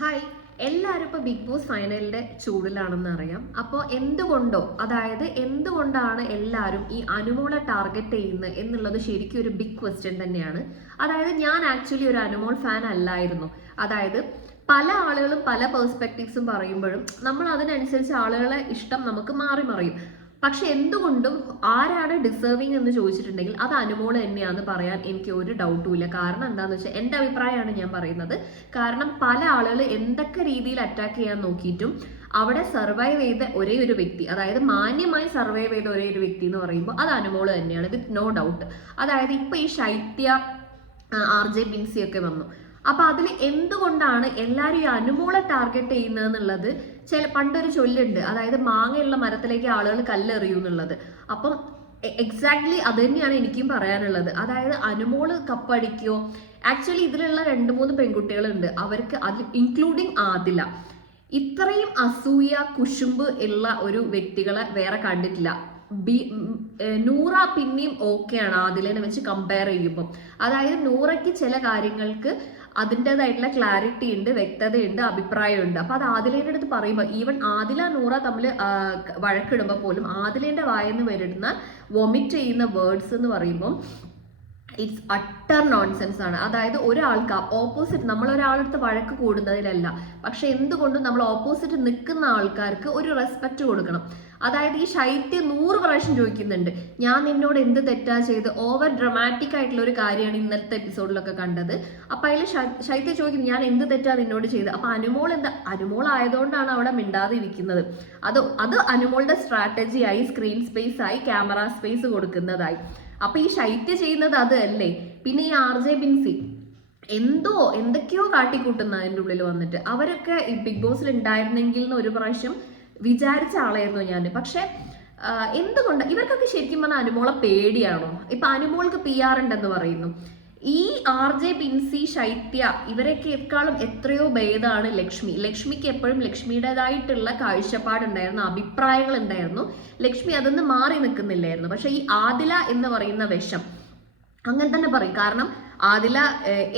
Hi, എല്ലാവരും ഇപ്പോൾ big boss ഫൈനലിന്റെ ചൂടിലാണെന്ന് അറിയാം. അപ്പോൾ എന്തുകൊണ്ടാണ് എല്ലാവരും ഈ അനുമോളെ ടാർഗറ്റ് ചെയ്യുന്നത് എന്നുള്ളത് ശരിക്കും ഒരു ബിഗ് ക്വസ്റ്റ്യൻ തന്നെയാണ്. അതായത് ഞാൻ ആക്ച്വലി ഒരു അനുമോൾ ഫാൻ അല്ലായിരുന്നു. അതായത് പല ആളുകളും പല പേഴ്സ്പെക്റ്റീവ്സും പറയുമ്പോഴും നമ്മൾ അതിനനുസരിച്ച് ആളുകളെ ഇഷ്ടം നമുക്ക് മാറി മറിയും. പക്ഷെ എന്തുകൊണ്ടും ആരാണ് ഡിസേർവിങ് എന്ന് ചോദിച്ചിട്ടുണ്ടെങ്കിൽ അത് അനുമോള് തന്നെയാണെന്ന് പറയാൻ എനിക്ക് ഒരു ഡൗട്ടും ഇല്ല. കാരണം എന്താണെന്ന് വെച്ചാൽ എൻ്റെ അഭിപ്രായമാണ് ഞാൻ പറയുന്നത്. കാരണം പല ആളുകൾ എന്തൊക്കെ രീതിയിൽ അറ്റാക്ക് ചെയ്യാൻ നോക്കിയിട്ടും അവിടെ സർവൈവ് ചെയ്ത ഒരേ ഒരു വ്യക്തി, അതായത് മാന്യമായി സർവൈവ് ചെയ്ത ഒരേ ഒരു വ്യക്തി എന്ന് പറയുമ്പോൾ അത് അനുമോള് തന്നെയാണ്, വിത്ത് നോ ഡൗട്ട്. അതായത് ഇപ്പൊ ഈ ശൈത്യ RJ ബിൻസി ഒക്കെ വന്നു. അപ്പൊ അതിൽ എന്തുകൊണ്ടാണ് എല്ലാവരും ഈ അനുമോളെ ടാർഗറ്റ് ചെയ്യുന്നത് എന്നുള്ളത് പണ്ടൊരു ചൊല്ലുണ്ട്, അതായത് മാങ്ങയുള്ള മരത്തിലേക്ക് ആളുകൾ കല്ലെറിയൂ എന്നുള്ളത്. അപ്പം എക്സാക്ട്ലി അത് തന്നെയാണ് എനിക്കും പറയാനുള്ളത്. അതായത് അനുമോള് കപ്പടിക്കോ, ആക്ച്വലി ഇതിലുള്ള 2-3 പെൺകുട്ടികളുണ്ട്, അവർക്ക് അത് ഇൻക്ലൂഡിങ് ആദില, ഇത്രയും അസൂയ കുശുമ്പ് ഉള്ള ഒരു വ്യക്തികളെ വേറെ കണ്ടിട്ടില്ല. നൂറ പിന്നെയും ഓക്കെയാണ് ആദിലേനെ വെച്ച് കമ്പയർ ചെയ്യുമ്പോൾ. അതായത് നൂറയ്ക്ക് ചില കാര്യങ്ങൾക്ക് അതിൻ്റെതായിട്ടുള്ള ക്ലാരിറ്റി ഉണ്ട്, വ്യക്തതയുണ്ട്, അഭിപ്രായമുണ്ട്. അപ്പൊ അത് ആദിലേന്റെ അടുത്ത് പറയുമ്പോൾ, ഈവൻ ആദില നൂറ തമ്മിൽ വഴക്കിടുമ്പോൾ പോലും ആദിലേന്റെ വായെന്ന് വരുന്ന വൊമിറ്റ് ചെയ്യുന്ന വേർഡ്സ് എന്ന് പറയുമ്പോൾ ഇറ്റ്സ് അട്ടർ നോൺസെൻസ് ആണ്. അതായത് ഒരാൾക്ക് ഓപ്പോസിറ്റ്, നമ്മൾ ഒരാളടുത്ത് വഴക്ക് കൂടുന്നതിലല്ല, പക്ഷെ എന്തുകൊണ്ടും നമ്മൾ ഓപ്പോസിറ്റ് നിൽക്കുന്ന ആൾക്കാർക്ക് ഒരു റെസ്പെക്ട് കൊടുക്കണം. അതായത് ഈ ശൈത്യ 100 പ്രാവശ്യം ചോദിക്കുന്നുണ്ട്, ഞാൻ നിന്നോട് എന്ത് തെറ്റാ ചെയ്ത്. ഓവർ ഡ്രമാറ്റിക് ആയിട്ടുള്ള ഒരു കാര്യമാണ് ഇന്നത്തെ എപ്പിസോഡിലൊക്കെ കണ്ടത്. അപ്പൊ അതിൽ ശൈത്യ ചോദിക്കുന്നു, ഞാൻ എന്ത് തെറ്റാ നിന്നോട് ചെയ്ത്. അപ്പൊ അനുമോൾ ആയതുകൊണ്ടാണ് അവിടെ മിണ്ടാതെ ഇരിക്കുന്നത്. അത് അനുമോളുടെ സ്ട്രാറ്റജിയായി, സ്ക്രീൻ സ്പേസ് ആയി, ക്യാമറ സ്പേസ് കൊടുക്കുന്നതായി. അപ്പൊ ഈ ശൈത്യ ചെയ്യുന്നത് അത് അല്ലേ. പിന്നെ ഈ RJ ബിൻസി എന്തൊക്കെയോ കാട്ടിക്കൂട്ടുന്ന അതിൻ്റെ ഉള്ളിൽ വന്നിട്ട്. അവരൊക്കെ ഈ ബിഗ് ബോസിൽ ഉണ്ടായിരുന്നെങ്കിൽ എന്ന് ഒരു പ്രാവശ്യം വിചാരിച്ച ആളായിരുന്നു ഞാൻ. പക്ഷെ എന്തുകൊണ്ട് ഇവർക്കൊക്കെ ശരിക്കും പറഞ്ഞാൽ അനുമോളെ പേടിയാണോ? ഇപ്പൊ അനുമോൾക്ക് PR ഉണ്ടെന്ന് പറയുന്നു. ഈ RJ ബിൻസി, ശൈത്യ ഇവരെക്കാളും എത്രയോ ഭേദമാണ് ലക്ഷ്മിക്ക് എപ്പോഴും ലക്ഷ്മിയുടേതായിട്ടുള്ള കാഴ്ചപ്പാടുണ്ടായിരുന്നു, അഭിപ്രായങ്ങൾ ഉണ്ടായിരുന്നു. ലക്ഷ്മി അതൊന്ന് മാറി നിൽക്കുന്നില്ലായിരുന്നു. പക്ഷെ ഈ ആദില എന്ന് പറയുന്ന വിഷം അങ്ങനെ തന്നെ പറയും. കാരണം ആദില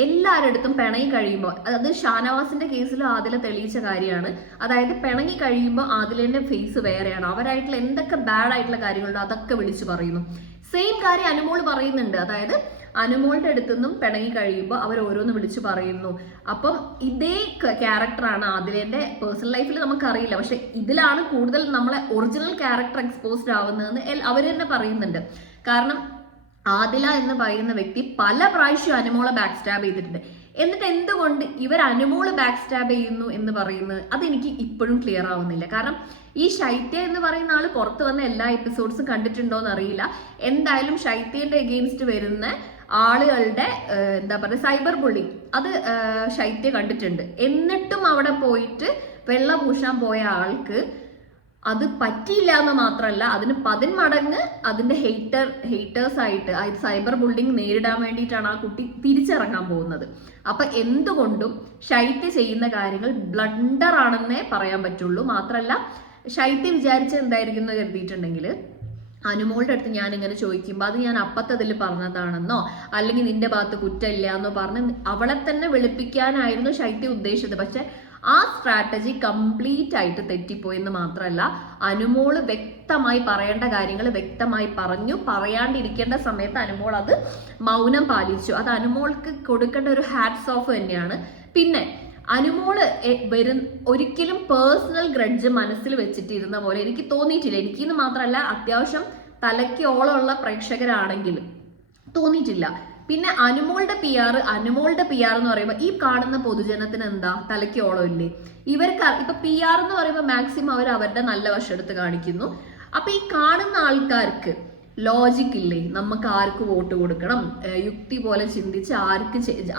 എല്ലാവരുടെ അടുത്തും പിണങ്ങി കഴിയുമ്പോൾ, അത് ഷാനവാസിന്റെ കേസിൽ ആദില തെളിയിച്ച കാര്യമാണ്. അതായത് പിണങ്ങി കഴിയുമ്പോൾ ആദിലേന്റെ ഫേസ് വേറെയാണ്. അവരായിട്ടുള്ള എന്തൊക്കെ ബാഡ് ആയിട്ടുള്ള കാര്യങ്ങളുണ്ടോ അതൊക്കെ വിളിച്ചു പറയുന്നു. സെയിം കാര്യം അനുമോൾ പറയുന്നുണ്ട്. അതായത് അനുമോളുടെ അടുത്തുനിന്നും പിണങ്ങി കഴിയുമ്പോൾ അവർ ഓരോന്ന് വിളിച്ചു പറയുന്നു. അപ്പം ഇതേ ക്യാരക്ടറാണ് ആദിലേന്റെ പേഴ്സണൽ ലൈഫിൽ നമുക്കറിയില്ല, പക്ഷെ ഇതിലാണ് കൂടുതൽ നമ്മളെ ഒറിജിനൽ ക്യാരക്ടർ എക്സ്പോസ്ഡ് ആവുന്നതെന്ന് അവർ തന്നെ പറയുന്നുണ്ട്. കാരണം ആദില എന്ന് പറയുന്ന വ്യക്തി പല പ്രാവശ്യം അനുമോളെ ബാക്ക് സ്റ്റാബ് ചെയ്തിട്ടുണ്ട്. എന്നിട്ട് എന്തുകൊണ്ട് ഇവർ അനുമോള് ബാക്ക് സ്റ്റാബ് ചെയ്യുന്നു എന്ന് പറയുന്നത് അതെനിക്ക് ഇപ്പോഴും ക്ലിയർ ആവുന്നില്ല. കാരണം ഈ ശൈത്യ എന്ന് പറയുന്ന ആള് പുറത്ത് വന്ന എല്ലാ എപ്പിസോഡ്സും കണ്ടിട്ടുണ്ടോ എന്ന് അറിയില്ല. എന്തായാലും ശൈത്യന്റെ എഗെയിൻസ്റ്റ് വരുന്ന ആളുകളുടെ എന്താ പറയുക, സൈബർ ബുള്ളിങ് അത് ശൈത്യ കണ്ടിട്ടുണ്ട്. എന്നിട്ടും അവിടെ പോയിട്ട് വെള്ള പൂശാൻ പോയ ആൾക്ക് അത് പറ്റിയില്ല എന്ന് മാത്രമല്ല, അതിന് 10 മടങ്ങ് അതിന്റെ ഹെയ്റ്റേഴ്സ് ആയിട്ട് സൈബർ ബുള്ളിങ് നേരിടാൻ വേണ്ടിയിട്ടാണ് ആ കുട്ടി തിരിച്ചിറങ്ങാൻ പോകുന്നത്. അപ്പൊ എന്തുകൊണ്ടും ശൈത്യ ചെയ്യുന്ന കാര്യങ്ങൾ ബ്ലണ്ടർ ആണെന്നേ പറയാൻ പറ്റുള്ളൂ. മാത്രമല്ല ശൈത്യ വിചാരിച്ചത് എന്തായിരിക്കും എന്ന് കരുതിയിട്ടുണ്ടെങ്കിൽ, അനുമോളുടെ അടുത്ത് ഞാൻ ഇങ്ങനെ ചോദിക്കുമ്പോൾ അത് ഞാൻ അപ്പത്തതിൽ പറഞ്ഞതാണെന്നോ അല്ലെങ്കിൽ നിന്റെ ഭാഗത്ത് കുറ്റമില്ല എന്നോ പറഞ്ഞ് അവളെ തന്നെ വെളുപ്പിക്കാനായിരുന്നു ശൈത്യ ഉദ്ദേശിച്ചത്. പക്ഷെ ആ സ്ട്രാറ്റജി കംപ്ലീറ്റ് ആയിട്ട് തെറ്റിപ്പോയെന്ന് മാത്രമല്ല, അനുമോള് വ്യക്തമായി പറയേണ്ട കാര്യങ്ങൾ വ്യക്തമായി പറഞ്ഞു. പറയാണ്ടിരിക്കേണ്ട സമയത്ത് അനുമോൾ അത് മൗനം പാലിച്ചു. അത് അനുമോൾക്ക് കൊടുക്കേണ്ട ഒരു ഹാറ്റ്സ് ഓഫ് തന്നെയാണ്. പിന്നെ അനുമോള് ഒരിക്കലും പേഴ്സണൽ ഗ്രഡ്ജ് മനസ്സിൽ വെച്ചിട്ടിരുന്ന പോലെ എനിക്ക് തോന്നിയിട്ടില്ല. എനിക്കെന്ന് മാത്രമല്ല, അത്യാവശ്യം തലയ്ക്ക് ഓളമുള്ള പ്രേക്ഷകരാണെങ്കിലും തോന്നിയിട്ടില്ല. പിന്നെ അനുമോളുടെ PR എന്ന് പറയുമ്പോൾ ഈ കാണുന്ന പൊതുജനത്തിന് എന്താ തലയ്ക്ക് ഓളം ഇല്ലേ? ഇവർക്ക് ഇപ്പൊ PR എന്ന് പറയുമ്പോൾ മാക്സിമം അവർ അവരുടെ നല്ല വശം എടുത്ത് കാണിക്കുന്നു. അപ്പൊ ഈ കാണുന്ന ആൾക്കാർക്ക് ലോജിക് ഇല്ലേ? നമുക്ക് ആർക്ക് വോട്ട് കൊടുക്കണം, യുക്തി പോലെ ചിന്തിച്ച്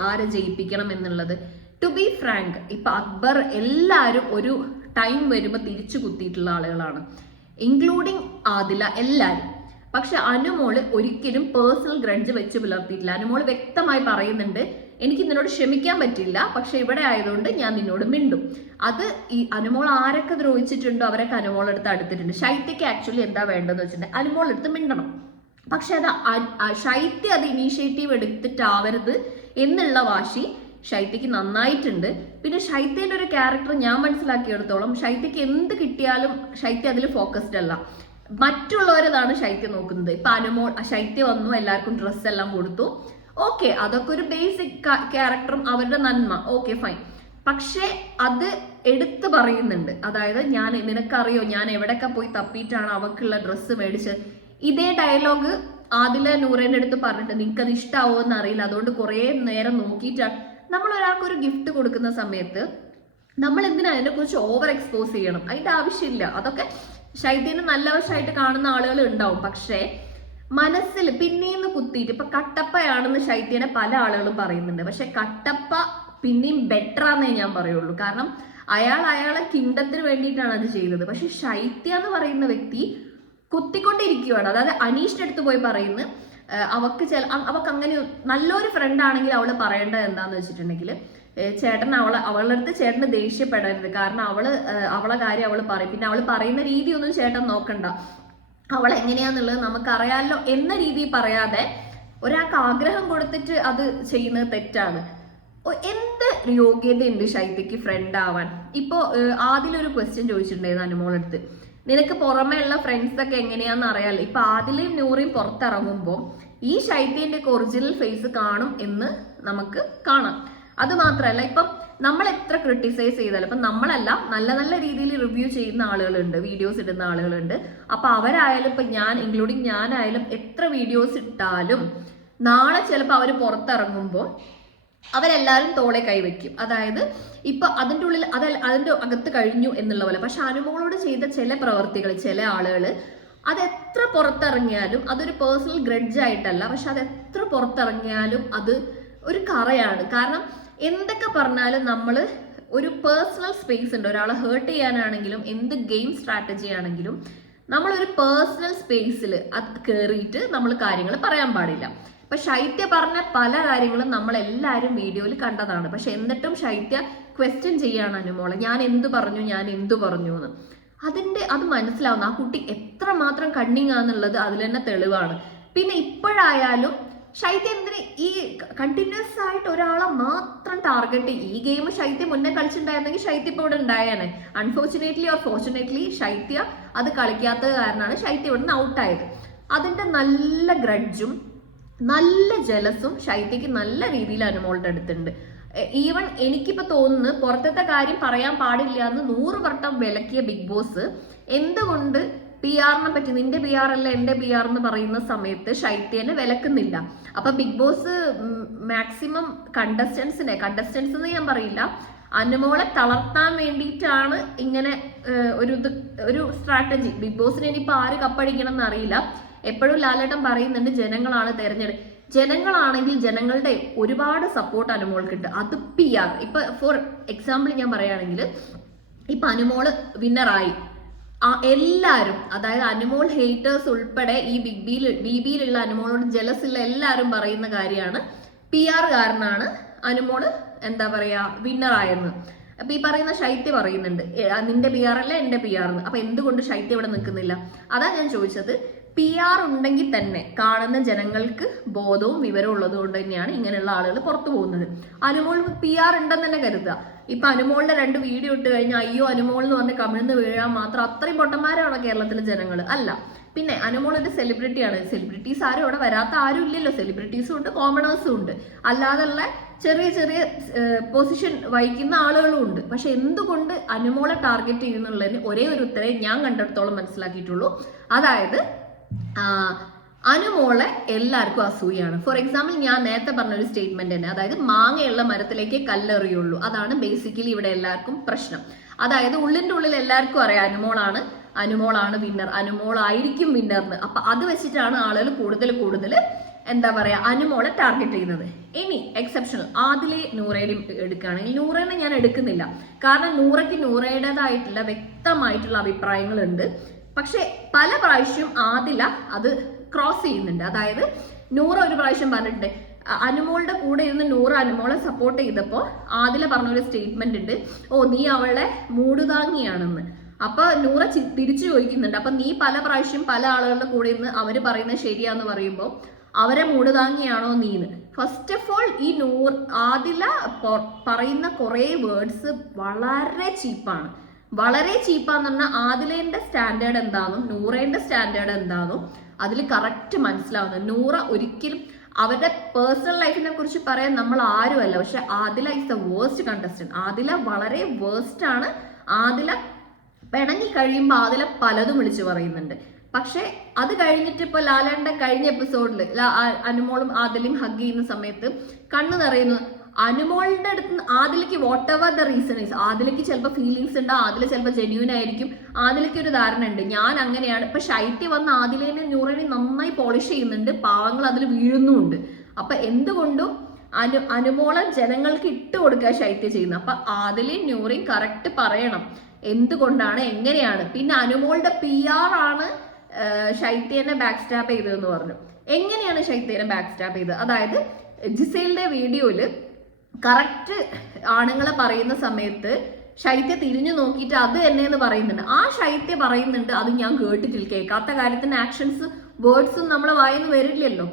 ആരെ ജയിപ്പിക്കണം എന്നുള്ളത്. ടു ബി ഫ്രാങ്ക്, ഇപ്പൊ അക്ബർ എല്ലാവരും ഒരു ടൈം വരുമ്പോൾ തിരിച്ചു കുത്തിയിട്ടുള്ള ആളുകളാണ്, ഇൻക്ലൂഡിങ് ആദില, എല്ലാവരും. പക്ഷെ അനുമോള് ഒരിക്കലും പേഴ്സണൽ ഗ്രഡ്ജ് വെച്ച് പുലർത്തിയിട്ടില്ല. അനുമോള് വ്യക്തമായി പറയുന്നുണ്ട്, എനിക്ക് നിന്നോട് ക്ഷമിക്കാൻ പറ്റില്ല, പക്ഷെ ഇവിടെ ആയതുകൊണ്ട് ഞാൻ നിന്നോട് മിണ്ടും. അത് ഈ അനുമോൾ ആരൊക്കെ ദ്രോഹിച്ചിട്ടുണ്ടോ അവരൊക്കെ അനുമോളെടുത്ത് അടുത്തിട്ടുണ്ട്. ശൈത്യക്ക് ആക്ച്വലി എന്താ വേണ്ടതെന്ന് വെച്ചിട്ടുണ്ടെങ്കിൽ അനുമോളെടുത്ത് മിണ്ടണം. പക്ഷെ അത് ശൈത്യ അത് ഇനീഷ്യേറ്റീവ് എടുത്തിട്ടാവരുത് എന്നുള്ള വാശി ശൈത്യക്ക് നന്നായിട്ടുണ്ട്. പിന്നെ ശൈത്യന്റെ ഒരു ക്യാരക്ടർ ഞാൻ മനസ്സിലാക്കിയെടുത്തോളം ശൈത്യക്ക് എന്ത് കിട്ടിയാലും ശൈത്യ അതിൽ ഫോക്കസ്ഡ് അല്ല, മറ്റുള്ളവരതാണ് ശൈത്യം നോക്കുന്നത്. ഇപ്പൊ അനുമോൾ ശൈത്യ വന്നു, എല്ലാവർക്കും ഡ്രസ്സ് എല്ലാം കൊടുത്തു, ഓക്കെ, അതൊക്കെ ഒരു ബേസിക് ക്യാരക്ടറും അവരുടെ നന്മ, ഓക്കെ ഫൈൻ. പക്ഷെ അത് എടുത്തു പറയുന്നുണ്ട്, അതായത് നിനക്കറിയോ ഞാൻ എവിടെയൊക്കെ പോയി തപ്പിയിട്ടാണ് അവക്കുള്ള ഡ്രസ്സ് മേടിച്ചത്. ഇതേ ഡയലോഗ് ആദില നൂറേന്റെ അടുത്ത് പറഞ്ഞിട്ട് നിനക്കത് ഇഷ്ടാവോ എന്ന് അറിയില്ല, അതുകൊണ്ട് കുറെ നേരം നോക്കിയിട്ടാണ്. നമ്മൾ ഒരാൾക്ക് ഒരു ഗിഫ്റ്റ് കൊടുക്കുന്ന സമയത്ത് നമ്മൾ എന്തിനാ അതിനെ കുറിച്ച് ഓവർ എക്സ്പോസ് ചെയ്യണം? അതിന്റെ ആവശ്യമില്ല. അതൊക്കെ ശൈത്യന് നല്ല വശമായിട്ട് കാണുന്ന ആളുകൾ ഉണ്ടാവും, പക്ഷേ മനസ്സിൽ പിന്നെയും കുത്തിയിട്ട് ഇപ്പൊ കട്ടപ്പയാണെന്ന് ശൈത്യനെ പല ആളുകളും പറയുന്നുണ്ട്. പക്ഷെ കട്ടപ്പ പിന്നെയും ബെറ്റർ ആന്നേ ഞാൻ പറയുള്ളൂ. കാരണം അയാളെ കിങ്ഡത്തിന് വേണ്ടിയിട്ടാണ് അത് ചെയ്തത്. പക്ഷെ ശൈത്യ എന്ന് പറയുന്ന വ്യക്തി കുത്തിക്കൊണ്ടിരിക്കുകയാണ്. അതായത് അനീഷിന്റെ അടുത്ത് പോയി പറയുന്നു അവക്ക് അങ്ങനെ നല്ലൊരു ഫ്രണ്ട് ആണെങ്കിൽ അവള് പറയേണ്ടത് എന്താന്ന് വെച്ചിട്ടുണ്ടെങ്കിൽ, ചേട്ടൻ അവളുടെ അടുത്ത് ചേട്ടന് ദേഷ്യപ്പെടരുത്, കാരണം അവളെ കാര്യം അവള് പറയും, പിന്നെ അവള് പറയുന്ന രീതി ഒന്നും ചേട്ടൻ നോക്കണ്ട, അവൾ എങ്ങനെയാന്നുള്ളത് നമുക്കറിയാലോ എന്ന രീതിയിൽ പറയാതെ ഒരാൾക്ക് ആഗ്രഹം കൊടുത്തിട്ട് അത് ചെയ്യുന്നത് തെറ്റാണ്. എന്ത് യോഗ്യതയുണ്ട് ശൈത്യക്ക് ഫ്രണ്ട് ആവാൻ? ഇപ്പോ ആദിലൊരു ക്വസ്റ്റ്യൻ ചോദിച്ചിട്ടുണ്ടായിരുന്നു അനുമോളടുത്ത്, നിനക്ക് പുറമേ ഉള്ള ഫ്രണ്ട്സ് ഒക്കെ എങ്ങനെയാന്ന് അറിയാലോ. ഇപ്പൊ ആദിലയും നൂറയും പുറത്തിറങ്ങുമ്പോൾ ഈ ശൈത്യന്റെ ഒറിജിനൽ ഫേസ് കാണും എന്ന് നമുക്ക് കാണാം. അത് മാത്രമല്ല, ഇപ്പം നമ്മൾ എത്ര ക്രിട്ടിസൈസ് ചെയ്താലും, ഇപ്പം നമ്മളല്ല, നല്ല നല്ല രീതിയിൽ റിവ്യൂ ചെയ്യുന്ന ആളുകളുണ്ട്, വീഡിയോസ് ഇടുന്ന ആളുകളുണ്ട്. അപ്പൊ അവരായാലും ഇപ്പൊ ഇൻക്ലൂഡിങ് ഞാനായാലും എത്ര വീഡിയോസ് ഇട്ടാലും നാളെ ചിലപ്പോൾ അവർ പുറത്തിറങ്ങുമ്പോൾ അവരെല്ലാവരും തോളെ കൈവയ്ക്കും. അതായത് ഇപ്പൊ അതിൻ്റെ ഉള്ളിൽ അതിന്റെ അകത്ത് കഴിഞ്ഞു എന്നുള്ള പോലെ. പക്ഷെ അനുമോളോട് ചെയ്ത ചില പ്രവർത്തികൾ ചില ആളുകൾ അതെത്ര പുറത്തിറങ്ങിയാലും അതൊരു പേഴ്സണൽ ഗ്രഡ്ജ് ആയിട്ടല്ല, പക്ഷെ അതെത്ര പുറത്തിറങ്ങിയാലും അത് ഒരു കറയാണ്. കാരണം എന്തൊക്കെ പറഞ്ഞാലും നമ്മൾ ഒരു പേഴ്സണൽ സ്പേസ് ഉണ്ട്. ഒരാളെ ഹേർട്ട് ചെയ്യാനാണെങ്കിലും എന്ത് ഗെയിം സ്ട്രാറ്റജി ആണെങ്കിലും നമ്മളൊരു പേഴ്സണൽ സ്പേസിൽ അത് കയറിയിട്ട് നമ്മൾ കാര്യങ്ങൾ പറയാൻ പാടില്ല. ഇപ്പൊ ശൈത്യ പറഞ്ഞ പല കാര്യങ്ങളും നമ്മൾ എല്ലാവരും വീഡിയോയിൽ കണ്ടതാണ്. പക്ഷെ എന്നിട്ടും ശൈത്യ ക്വസ്റ്റ്യൻ ചെയ്യാണ് അനുമോളെ, ഞാൻ എന്തു പറഞ്ഞു എന്ന്. അത് മനസ്സിലാവുന്ന ആ കുട്ടി എത്രമാത്രം കണ്ണിങ് ആണെന്നുള്ളത് അതിൽ തന്നെ തെളിവാണ്. പിന്നെ ഇപ്പോഴായാലും ശൈത്യ എന്തിന് ഈ കണ്ടിന്യൂസ് ആയിട്ട് ഒരാളെ മാത്രം ടാർഗറ്റ്? ഈ ഗെയിം ശൈത്യ മുന്നേ കളിച്ചിട്ടുണ്ടായിരുന്നെങ്കിൽ ശൈത്യ ഇപ്പോൾ ഇവിടെ ഉണ്ടായേനെ. അൺഫോർച്ചുനേറ്റ്ലി ഓർ ഫോർച്ചുനേറ്റ്ലി ശൈത്യ അത് കളിക്കാത്തത് കാരണമാണ് ശൈത്യ ഇവിടെ നിന്ന് ഔട്ടായത്. അതിന്റെ നല്ല ഗ്രഡ്ജും നല്ല ജലസും ശൈത്യക്ക് നല്ല രീതിയിൽ അനുമോളുടെ അടുത്തുണ്ട്. ഈവൻ എനിക്കിപ്പോ തോന്നുന്നു പുറത്തത്തെ കാര്യം പറയാൻ പാടില്ല എന്ന് 100 വട്ടം വിലക്കിയ ബിഗ് ബോസ് എന്തുകൊണ്ട് PR-നെ പറ്റി നിന്റെ PR അല്ല എന്റെ PR എന്ന് പറയുന്ന സമയത്ത് ശൈത്യനെ വിലക്കുന്നില്ല? അപ്പൊ ബിഗ് ബോസ് മാക്സിമം കണ്ടസ്റ്റൻസ് എന്ന് ഞാൻ പറയില്ല, അനുമോളെ തളർത്താൻ വേണ്ടിയിട്ടാണ് ഇങ്ങനെ ഒരു സ്ട്രാറ്റജി. ബിഗ് ബോസിന് ഇനിയിപ്പോ ആര് കപ്പടിക്കണം എന്ന് അറിയില്ല. എപ്പോഴും ലാലേട്ടൻ പറയുന്നുണ്ട് ജനങ്ങളാണ് ജനങ്ങളാണെങ്കിൽ ജനങ്ങളുടെ ഒരുപാട് സപ്പോർട്ട് അനുമോൾക്കുണ്ട്. അത് PR. ഇപ്പൊ ഫോർ എക്സാമ്പിൾ ഞാൻ പറയുകയാണെങ്കിൽ, ഇപ്പൊ അനുമോള് വിന്നറായി, എല്ലാരും, അതായത് അനുമോൾ ഹേറ്റേഴ്സ് ഉൾപ്പെടെ ഈ BBയിലുള്ള അനുമോളോട് ജലസുള്ള എല്ലാവരും പറയുന്ന കാര്യമാണ് PR കാരനാണ് അനുമോള് എന്താ പറയാ വിന്നറായെന്ന്. അപ്പൊ ഈ പറയുന്ന ശൈത്യ പറയുന്നുണ്ട് നിന്റെ PR അല്ല എന്റെ PR എന്ന്. അപ്പൊ എന്തുകൊണ്ട് ശൈത്യ ഇവിടെ നിൽക്കുന്നില്ല? അതാ ഞാൻ ചോദിച്ചത്. PR ഉണ്ടെങ്കിൽ തന്നെ കാണുന്ന ജനങ്ങൾക്ക് ബോധവും വിവരവും ഉള്ളത് കൊണ്ട് തന്നെയാണ് ഇങ്ങനെയുള്ള ആളുകൾ പുറത്തു പോകുന്നത്. അനുമോൾ PR ഉണ്ടെന്ന് തന്നെ കരുതുക. ഇപ്പൊ അനുമോളിന്റെ 2 വീഡിയോ ഇട്ട് കഴിഞ്ഞാൽ അയ്യോ അനുമോൾ എന്ന് പറഞ്ഞ് കമിഴ്ന്ന് വീഴാൻ മാത്രം അത്രയും പൊട്ടന്മാരാണോ കേരളത്തിലെ ജനങ്ങൾ? അല്ല. പിന്നെ അനുമോൾ ഒരു സെലിബ്രിറ്റിയാണ്. സെലിബ്രിറ്റീസ് ആരും ഇവിടെ വരാത്ത ആരും ഇല്ലല്ലോ. സെലിബ്രിറ്റീസും ഉണ്ട്, കോമണേഴ്സും ഉണ്ട്, അല്ലാതെയുള്ള ചെറിയ ചെറിയ പൊസിഷൻ വഹിക്കുന്ന ആളുകളും ഉണ്ട്. പക്ഷെ എന്തുകൊണ്ട് അനുമോളെ ടാർഗറ്റ് ചെയ്യുന്നുള്ളതിന് ഒരേ ഒരു ഉത്തരവേ ഞാൻ കണ്ടിടത്തോളം മനസ്സിലാക്കിയിട്ടുള്ളൂ. അതായത് അനുമോളെ എല്ലാവർക്കും അസൂയാണ്. ഫോർ എക്സാമ്പിൾ ഞാൻ നേരത്തെ പറഞ്ഞൊരു സ്റ്റേറ്റ്മെന്റ് തന്നെ, അതായത് മാങ്ങയുള്ള മരത്തിലേക്ക് കല്ലെറിയുള്ളൂ. അതാണ് ബേസിക്കലി ഇവിടെ എല്ലാവർക്കും പ്രശ്നം. അതായത് ഉള്ളിന്റെ ഉള്ളിൽ എല്ലാവർക്കും അറിയാം അനുമോളാണ് വിന്നർ, അനുമോളായിരിക്കും വിന്നർന്ന്. അപ്പൊ അത് വെച്ചിട്ടാണ് ആളുകൾ കൂടുതൽ എന്താ പറയാ അനുമോളെ ടാർഗറ്റ് ചെയ്യുന്നത്. ഇനി എക്സെപ്ഷണൽ ആദിലെ നൂറയുടെയും എടുക്കുകയാണെങ്കിൽ നൂറേനെ ഞാൻ എടുക്കുന്നില്ല. കാരണം നൂറയുടേതായിട്ടുള്ള വ്യക്തമായിട്ടുള്ള അഭിപ്രായങ്ങളുണ്ട്. പക്ഷെ പല പ്രാവശ്യം ആദില അത് ക്രോസ് ചെയ്യുന്നുണ്ട്. അതായത് നൂറ ഒരു പ്രാവശ്യം പറഞ്ഞിട്ടുണ്ട്, അനുമോളുടെ കൂടെ ഇരുന്ന് നൂറ അനുമോളെ സപ്പോർട്ട് ചെയ്തപ്പോൾ ആദില പറഞ്ഞൊരു സ്റ്റേറ്റ്മെന്റ് ഉണ്ട്, ഓ നീ അവളെ മൂടുതാങ്ങിയാണെന്ന്. അപ്പൊ നൂറ തിരിച്ചു ചോദിക്കുന്നുണ്ട്, അപ്പൊ നീ പല പ്രാവശ്യം പല ആളുകളുടെ കൂടെ ഇരുന്ന് അവര് പറയുന്നത് ശരിയാന്ന് പറയുമ്പോൾ അവരെ മൂടുതാങ്ങിയാണോ നീന്ന്? ഫസ്റ്റ് ഓഫ് ഓൾ ഈ ആദില പറയുന്ന കുറേ വേർഡ്സ് വളരെ ചീപ്പാണ്. വളരെ ചീപ്പാന്ന് പറഞ്ഞാൽ ആദിലേന്റെ സ്റ്റാൻഡേർഡ് എന്താണെന്നും നൂറേന്റെ സ്റ്റാൻഡേർഡ് എന്താണെന്നും അതിൽ കറക്റ്റ് മനസ്സിലാവുന്നു. നൂറ ഒരിക്കലും അവരുടെ പേഴ്സണൽ ലൈഫിനെ കുറിച്ച് പറയാൻ നമ്മൾ ആരുമല്ല, പക്ഷെ Adila is the worst contestant. Adila വളരെ വേഴ്സ്റ്റ് ആണ്. ആദില പിണങ്ങി കഴിയുമ്പോൾ ആദില പലതും വിളിച്ചു പറയുന്നുണ്ട്. പക്ഷെ അത് കഴിഞ്ഞിട്ട് ഇപ്പൊ ലാലേട്ടന്റെ കഴിഞ്ഞ എപ്പിസോഡിൽ അനുമോളും ആദിലയും ഹഗ് ചെയ്യുന്ന സമയത്ത് കണ്ണു നിറയുന്നു. അനുമോളുടെ അടുത്ത് ആദിലയ്ക്ക് whatever the reason is, ആദിലയ്ക്ക് ചിലപ്പോൾ ഫീലിങ്സ് ഉണ്ട്, ആദില ചിലപ്പോൾ ജെന്യൂൻ ആയിരിക്കും, ആദിലയ്ക്ക് ഒരു ധാരണ ഉണ്ട് ഞാൻ അങ്ങനെയാണ്. ഇപ്പൊ ശൈത്യ വന്ന് ആദിലേനെ നൂറേനെ നന്നായി പോളിഷ് ചെയ്യുന്നുണ്ട്, പാവങ്ങൾ അതിൽ വീഴുന്നുമുണ്ട്. അപ്പൊ എന്തുകൊണ്ടും അനുമോളെ ജനങ്ങൾക്ക് ഇട്ട് കൊടുക്കുക ശൈത്യ ചെയ്യുന്നത്. അപ്പൊ ആദിലയും നൂറയും കറക്റ്റ് പറയണം എന്തുകൊണ്ടാണ് എങ്ങനെയാണ്. പിന്നെ അനുമോളുടെ PR ആണ് ശൈത്യനെ ബാക്ക് സ്റ്റാപ്പ് ചെയ്തതെന്ന് പറഞ്ഞു. എങ്ങനെയാണ് ശൈത്യനെ ബാക്ക് സ്റ്റാപ്പ് ചെയ്തത്? അതായത് ജിസേലിന്റെ വീഡിയോയില് കറക്റ്റ് ആണുങ്ങളെ പറയുന്ന സമയത്ത് ശൈത്യ തിരിഞ്ഞു നോക്കിയിട്ട് അത് എന്നെന്ന് പറയുന്നുണ്ട്. ആ ശൈത്യ പറയുന്നുണ്ട് അത് ഞാൻ കേട്ടിട്ടില്ല, കേൾക്കാത്ത കാര്യത്തിന് ആക്ഷൻസ് വേർഡ്സും നമ്മളെ വായിന്ന് വരില്ലല്ലോ.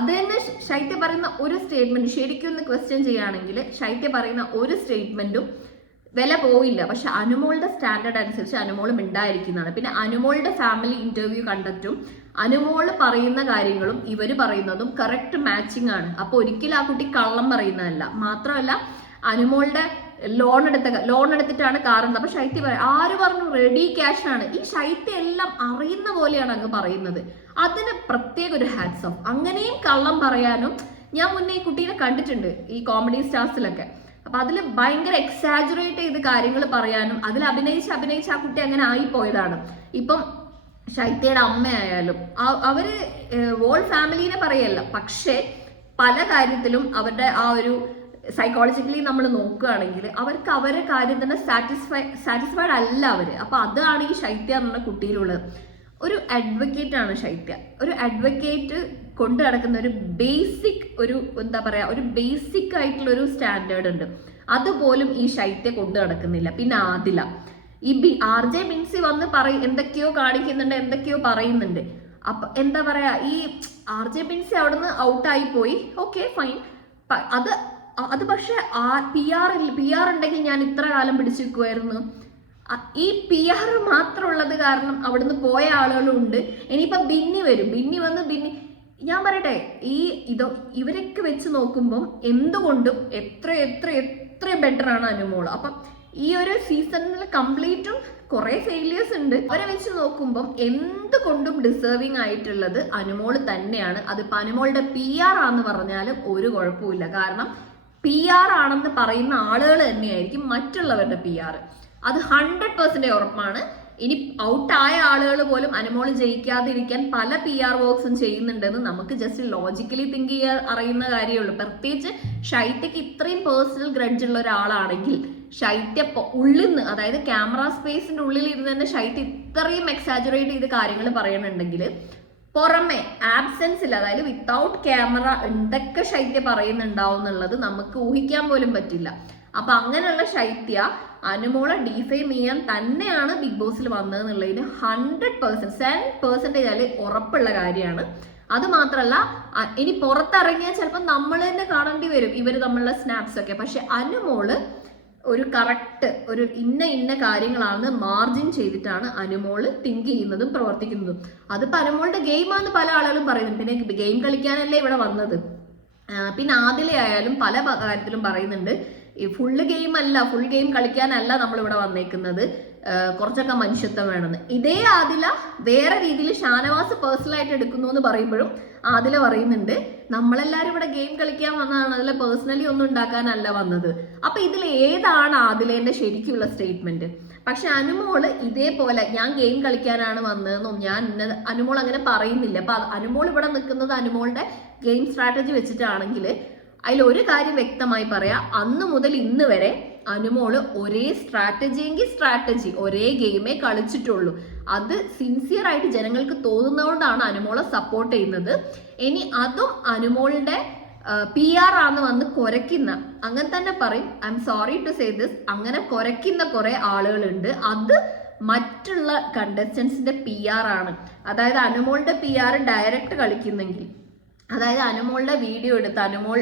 അത് തന്നെ ശൈത്യ പറയുന്ന ഒരു സ്റ്റേറ്റ്മെന്റ് ശരിക്കും ഒന്ന് ക്വസ്റ്റ്യൻ ചെയ്യുകയാണെങ്കിൽ ശൈത്യ പറയുന്ന ഒരു സ്റ്റേറ്റ്മെന്റും വില പോയില്ല. പക്ഷെ അനുമോളുടെ സ്റ്റാൻഡേർഡ് അനുസരിച്ച് അനുമോൾ മിണ്ടായിരിക്കുന്നതാണ്. പിന്നെ അനുമോളുടെ ഫാമിലി ഇന്റർവ്യൂ കണ്ടക്റ്റും അനുമോള് പറയുന്ന കാര്യങ്ങളും ഇവര് പറയുന്നതും കറക്റ്റ് മാച്ചിങ് ആണ്. അപ്പൊ ഒരിക്കലും ആ കുട്ടി കള്ളം പറയുന്നതല്ല. മാത്രമല്ല അനുമോളുടെ ലോൺ എടുത്തിട്ടാണ് കാറുന്നത്. അപ്പൊ ശൈത്യ പറയും ആര് പറഞ്ഞു റെഡി ക്യാഷ് ആണ്. ഈ ശൈത്യ എല്ലാം അറിയുന്ന പോലെയാണ് അങ്ങ് പറയുന്നത്. അതിന് പ്രത്യേക ഒരു ഹാറ്റ്സ് ഓഫ്. അങ്ങനെയും കള്ളം പറയാനും ഞാൻ മുന്നേ ഈ കുട്ടീനെ കണ്ടിട്ടുണ്ട് ഈ കോമഡി സ്റ്റാർസിലൊക്കെ. അപ്പൊ അതിൽ ഭയങ്കര എക്സാജുറേറ്റ് ചെയ്ത് കാര്യങ്ങൾ പറയാനും അതിൽ അഭിനയിച്ച് ആ കുട്ടി അങ്ങനെ ആയിപ്പോയതാണ്. ഇപ്പം ശൈത്യയുടെ അമ്മയായാലും അവര് വോൾ ഫാമിലിനെ പറയല്ല, പക്ഷെ പല കാര്യത്തിലും അവരുടെ ആ ഒരു സൈക്കോളജിക്കലി നമ്മൾ നോക്കുകയാണെങ്കിൽ അവർക്ക് അവരുടെ കാര്യം തന്നെ സാറ്റിസ്ഫൈഡ് അല്ല അവര്. അപ്പൊ അതാണ് ഈ ശൈത്യ എന്ന കുട്ടിയിലുള്ളത്. ഒരു അഡ്വക്കേറ്റ് ആണ് ശൈത്യ. ഒരു അഡ്വക്കേറ്റ് കൊണ്ടു നടക്കുന്ന ഒരു ബേസിക് ഒരു എന്താ പറയാ ഒരു ബേസിക് ആയിട്ടുള്ള ഒരു സ്റ്റാൻഡേർഡ് ഉണ്ട്. അതുപോലും ഈ ശൈത്യ കൊണ്ടു നടക്കുന്നില്ല. പിന്നെ ആദില ഈ RJ ബിൻസി വന്ന് എന്തൊക്കെയോ കാണിക്കുന്നുണ്ട്, എന്തൊക്കെയോ പറയുന്നുണ്ട്. അപ്പൊ എന്താ പറയാ ഈ RJ ബിൻസി അവിടുന്ന് ഔട്ടായി പോയി, ഓക്കെ ഫൈൻ. അത് പക്ഷെ PR ഉണ്ടെങ്കിൽ ഞാൻ ഇത്ര കാലം പിടിച്ചു വെക്കുമായിരുന്നു. ഈ PR മാത്രമുള്ളത് കാരണം അവിടുന്ന് പോയ ആളുകളും ഉണ്ട്. ഇനിയിപ്പോ ബിന്നി വരും, ബിന്നി ഞാൻ പറയട്ടെ ഇവരൊക്കെ വെച്ച് നോക്കുമ്പോൾ എന്തുകൊണ്ടും എത്ര ബെറ്റർ ആണ് അനുമോള്. അപ്പം ഈ ഒരു സീസണിൽ കംപ്ലീറ്റും കുറെ ഫെയിലിയേഴ്സ് ഉണ്ട്. അവരെ വെച്ച് നോക്കുമ്പോൾ എന്തുകൊണ്ടും ഡിസേർവിംഗ് ആയിട്ടുള്ളത് അനുമോള് തന്നെയാണ്. അതിപ്പോ അനുമോളുടെ PR ആണെന്ന് പറഞ്ഞാലും ഒരു കുഴപ്പമില്ല. കാരണം PR ആണെന്ന് പറയുന്ന ആളുകൾ തന്നെയായിരിക്കും മറ്റുള്ളവരുടെ PR. അത് 100% ഉറപ്പാണ്. ഇനി ഔട്ടായ ആളുകൾ പോലും അനുമോള് ജയിക്കാതിരിക്കാൻ പല PR വർക്ക്സും ചെയ്യുന്നുണ്ടെന്ന് നമുക്ക് ജസ്റ്റ് ലോജിക്കലി തിങ്ക് ചെയ്യാൻ അറിയുന്ന കാര്യമേ ഉള്ളൂ. പ്രത്യേകിച്ച് ശൈത്യക്ക് ഇത്രയും പേഴ്സണൽ ഗ്രഡ്ജ് ഉള്ള ഒരാളാണെങ്കിൽ ശൈത്യ ഉള്ളിൽ നിന്ന്, അതായത് ക്യാമറ സ്പേസിന്റെ ഉള്ളിൽ ഇരുന്ന് തന്നെ ശൈത്യ ഇത്രയും എക്സാജുറേറ്റ് ചെയ്ത് കാര്യങ്ങൾ പറയുന്നുണ്ടെങ്കിൽ പുറമെ ആബ്സെൻസിൽ, അതായത് വിത്തൗട്ട് ക്യാമറ എന്തൊക്കെ ശൈത്യ പറയുന്നുണ്ടാവും എന്നുള്ളത് നമുക്ക് ഊഹിക്കാൻ പോലും പറ്റില്ല. അപ്പൊ അങ്ങനെയുള്ള ശൈത്യ അനുമോളെ ഡിഫെയിം ചെയ്യാൻ തന്നെയാണ് ബിഗ് ബോസിൽ വന്നതെന്നുള്ളതിന് 100% ഉറപ്പുള്ള കാര്യമാണ്. അത് മാത്രല്ല ഇനി പുറത്തിറങ്ങിയാൽ ചിലപ്പോൾ നമ്മൾ തന്നെ കാണേണ്ടി വരും ഇവര് തമ്മിലുള്ള സ്നാപ്സ് ഒക്കെ. പക്ഷെ അനുമോള് ഒരു കറക്റ്റ് ഒരു ഇന്ന കാര്യങ്ങളാണ് മാർജിൻ ചെയ്തിട്ടാണ് അനുമോള് തിങ്ക് ചെയ്യുന്നതും പ്രവർത്തിക്കുന്നതും. അതിപ്പോ അനുമോളുടെ ഗെയിമാണെന്ന് പല ആളുകളും പറയുന്നുണ്ട്. പിന്നെ ഗെയിം കളിക്കാനല്ലേ ഇവിടെ വന്നത്. പിന്നെ ആദില ആയാലും പല കാര്യത്തിലും പറയുന്നുണ്ട് ഫുൾ ഗെയിം കളിക്കാനല്ല നമ്മൾ ഇവിടെ വന്നേക്കുന്നത്, കുറച്ചൊക്കെ മനുഷ്യത്വം വേണമെന്ന്. ഇതേ ആദില വേറെ രീതിയിൽ ഷാനവാസ് പേഴ്സണലായിട്ട് എടുക്കുന്നു എന്ന് പറയുമ്പോഴും ആദില പറയുന്നുണ്ട് നമ്മളെല്ലാരും ഇവിടെ ഗെയിം കളിക്കാൻ വന്നതാണ്, അതിൽ പേഴ്സണലി ഒന്നും ഉണ്ടാക്കാനല്ല വന്നത്. അപ്പൊ ഇതിൽ ഏതാണ് ആദിലേന്റെ ശരിക്കുള്ള സ്റ്റേറ്റ്മെന്റ്? പക്ഷെ അനുമോള് ഇതേപോലെ ഞാൻ ഗെയിം കളിക്കാനാണ് വന്നതെന്നും അനുമോൾ അങ്ങനെ പറയുന്നില്ല. അപ്പൊ അനുമോൾ ഇവിടെ നിൽക്കുന്നത് അനുമോളുടെ ഗെയിം സ്ട്രാറ്റജി വെച്ചിട്ടാണെങ്കിൽ അതിലൊരു കാര്യം വ്യക്തമായി പറയാം, അന്ന് മുതൽ ഇന്ന് വരെ അനുമോള് ഒരേ സ്ട്രാറ്റജി ഒരേ ഗെയിമേ കളിച്ചിട്ടുള്ളൂ. അത് സിൻസിയർ ആയിട്ട് ജനങ്ങൾക്ക് തോന്നുന്നതുകൊണ്ടാണ് അനുമോളെ സപ്പോർട്ട് ചെയ്യുന്നത്. ഇനി അതും അനുമോളുടെ PR ആണെന്ന് വന്ന് കുരയ്ക്കുന്ന, അങ്ങനെ തന്നെ പറയും, I'm sorry to say this, അങ്ങനെ കുരയ്ക്കുന്ന കുറെ ആളുകളുണ്ട്. അത് മറ്റുള്ള കണ്ടസ്റ്റൻസിന്റെ PR ആണ്. അതായത് അനുമോളുടെ PR ഡയറക്റ്റ് കളിക്കുന്നെങ്കിൽ അതായത് അനുമോളുടെ വീഡിയോ എടുത്ത് അനുമോൾ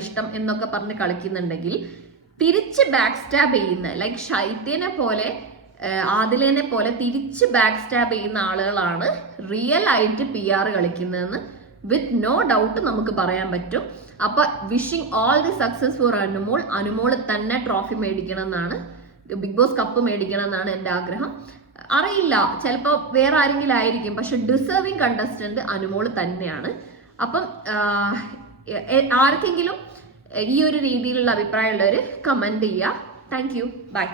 ഇഷ്ടം എന്നൊക്കെ പറഞ്ഞ് കളിക്കുന്നുണ്ടെങ്കിൽ തിരിച്ച് ബാക്ക് സ്റ്റാബ് ചെയ്യുന്ന ലൈക്ക് ഷൈത്യനെ പോലെ ആദിലേനെ പോലെ തിരിച്ച് ബാക്ക് സ്റ്റാബ് ചെയ്യുന്ന ആളുകളാണ് റിയൽ ആയിട്ട് PR കളിക്കുന്നതെന്ന് വിത്ത് നോ ഡൗട്ട് നമുക്ക് പറയാൻ പറ്റും. അപ്പൊ wishing all the success four Anumol. Anumol തന്നെ ട്രോഫി മേടിക്കണം എന്നാണ്, ബിഗ് ബോസ് കപ്പ് മേടിക്കണം എന്നാണ് എൻ്റെ ആഗ്രഹം. അറിയില്ല, ചിലപ്പോൾ വേറെ ആരെങ്കിലും ആയിരിക്കും, പക്ഷെ ഡിസേർവിങ് കണ്ടസ്റ്റന്റ് അനുമോൾ തന്നെയാണ്. അപ്പം ആർക്കെങ്കിലും ഈ ഒരു രീതിയിലുള്ള അഭിപ്രായമുള്ളവർ കമന്റ് ചെയ്യുക. Thank you, by.